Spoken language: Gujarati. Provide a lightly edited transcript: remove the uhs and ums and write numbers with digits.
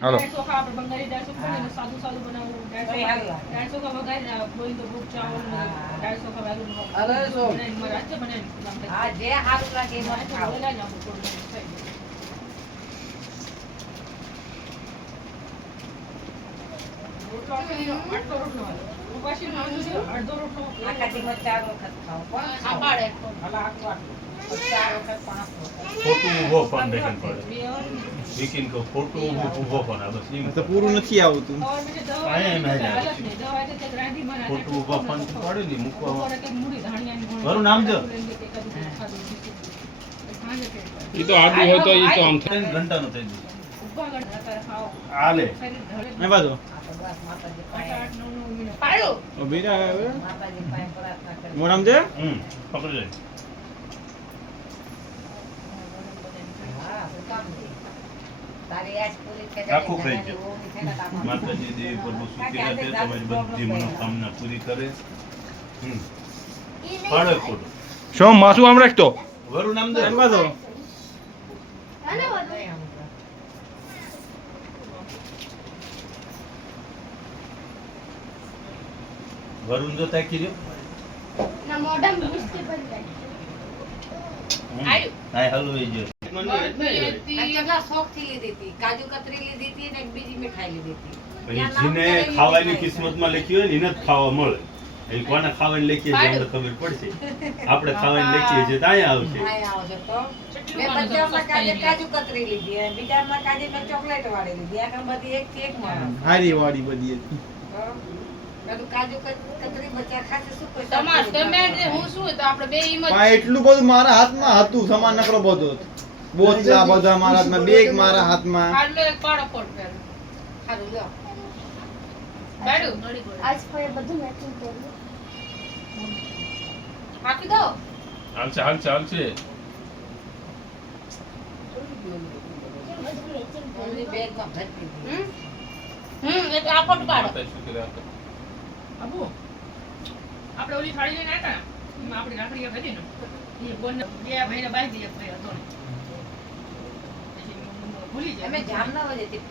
હાલો દાળ ચોખા આપણે બંગાળી દાળ ચોખા ને સાદું સાદું બનાવવું દાળ ચોખા વઘારીને બોલી તો ભૂખ ચાવલ દાળ ચોખા વાળું અરે જો બનાવીને મારે આજે બનાવીને હા જે સારું લાગે એમાં ખાઓ. બોલાય ને આપણે થોડું ખાઈ રોટલો આટલો રોટલો હાલે ઉપાસી નો અડધો રોટલો આખાથી માં 4 વખત ખાઓ પણ ખાઓ. પાડે ભલા આટલું આટલું. 4 વખત 5 વખત ખોટું ઊભો પણ દેખાય પડે બે વાર વિકિન કો ખોટું ઊભો પણ આ બસ એમ તો પૂરું નથી આવતું ખબર છે દવા આયા એમ હાલ્યા. હાલત નહીં દવા એટલે તે ગ્રાન્ડી માં ખોટું ઊભો પણ પડે ને મૂકવામાં બપોરે કંઈક મૂડી ધાણિયાની ઘોળી મારું નામ જો. ખાધું. સાંજે કંઈક ઈ તો આદુ હોય તો ઈ તો આમ 3 ઘંટાનો થઈ ગયો ઉભા ગણ અત્યારે ખાઓ હાલે શરીર ઢળે એ બાજુ આ તો બસ માતાજી આઠ પાસે આઠ નવ નવ મહિના પાડો ઊભી રહે હવે માતાજી પાસે પ્રાર્થના કરી. મોરામ છે પકડી લે હા શું કામ છે? તારી આશ પૂરી થઈ આખું ખાઈ જાય. ગયું. ઓલી થેલા તાપમાં. માતાજી દેવી પર બહુ સુખી રહે તમારી બધી મનોકામના પૂરી કરે પાડે ખોટું શું માથું આમ રાખતો વરુ નામ દે એ બાજુ વરુણ જો તાકી જો ના મોઢા મિસ્ટી બની જાય હા હલવાઈ ગયો આ કેટલા શોખથી લીધી હતી. કાજુ કતરી લીધી હતી ને એક બીજી મીઠાઈ લીધી હતી. પછી જેને ખાવાની કિસ્મતમાં લખી હોય ને એને જ ખાવા મળે એ કોને ખાવાની લખીએ છે અમને ખબર પડશે આપણે ખાવાની લખીએ છીએ તો અહીંયા આવશે અહીંયા આવશે તો મેં બધામાં કાજુ કતરી લીધી અને બીજામાં કાજુ મેં ચોકલેટ વાળી લીધી. આ બધી એક થી એક મળે. હારી વાળી બધી હતી. બધું કાજુ કતરી બચ્ચા ખાશે શું કોઈ તમાર તમે એટલે હું શું તો આપણે બે ઈમ પણ એટલું બધું મારા હાથમાં હતું સમાન નકરો બધો બોતલા બધા મારા હાથમાં બેગ મારા હાથમાં ખાડલો એક પાડો પોટ પેર ખાધું લ્યો. બાડુ આજ ફરે બધું મેચિંગ કર્યું હાકી દો હાલશે હાલશે હાલશે બધું મેચિંગ ઓલી કર્યું બેગમાં ભરી દીધી. એટલે આ પોટ પાડો માતા શું કરે અબુ આપણે ઓલી થાળી લઈને આવ્યા ને એમાં આપણી રાખડીઓ ભરી ને એ બોન બે ભાઈને બાંધી એક ભાઈ હતો ને પછી ભૂલી અમે જાય જામનગર જતી